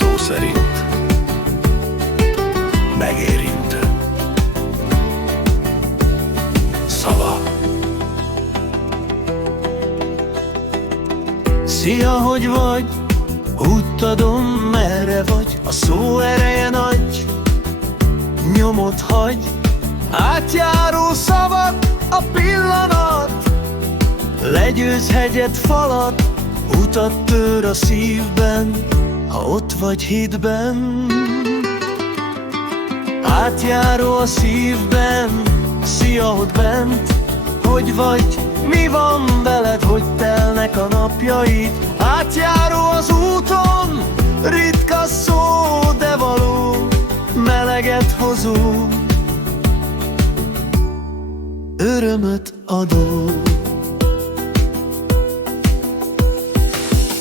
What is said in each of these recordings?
szó szerint megérintő szava. Szia, hogy vagy? Úgy adom, merre vagy? A szó ereje nagy, nyomot hagy. Átjáró szavak, a pillanat, legyőz hegyet, falat, utat tör a szívben, ha ott vagy hitben. Átjáró a szívben, szia ott bent, hogy vagy, mi van veled, hogy telnek a napjaid. Átjáró az úton, ritka szó, de való, meleget hozó, örömöt adó.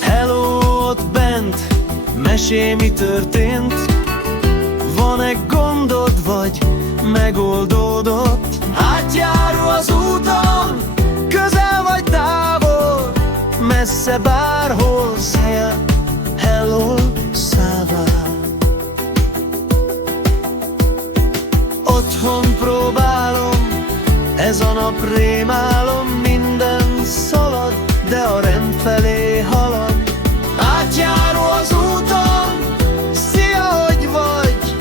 Hello ott bent, mesélj, mi történt. Van-e gondod, vagy megoldódott? Átjáró az úton, közel vagy távol, messze bárhol, szél, hello, szává. Otthon próbálom, ez a nap rémálom, minden szalad, de a rend felé halad. Átjáró az úton, szia, hogy vagy,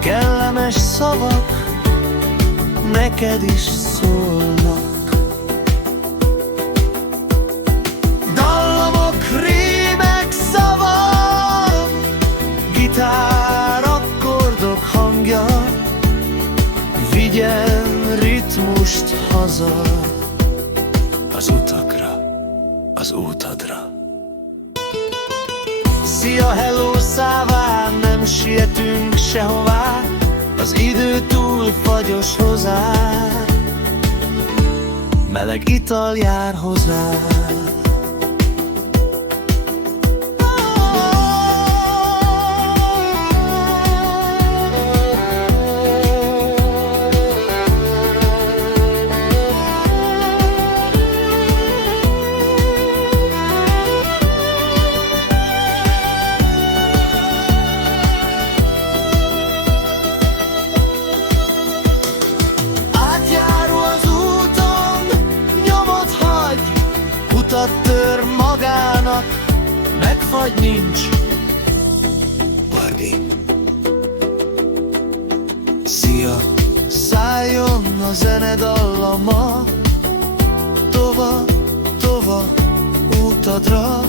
kellemes szavak neked is szólnak. Dallamok, rímek, szavak, gitár, akkordok hangja, vigyen ritmust haza az utakra, az útadra. Szia, hello, szává, nem sietünk sehová, az idő túl fagyos hozzá, meleg ital jár hozzá. Utat tör magának, megfagy nincs Barni. Szia, szálljon a zene dallama, tova, tova, útadra.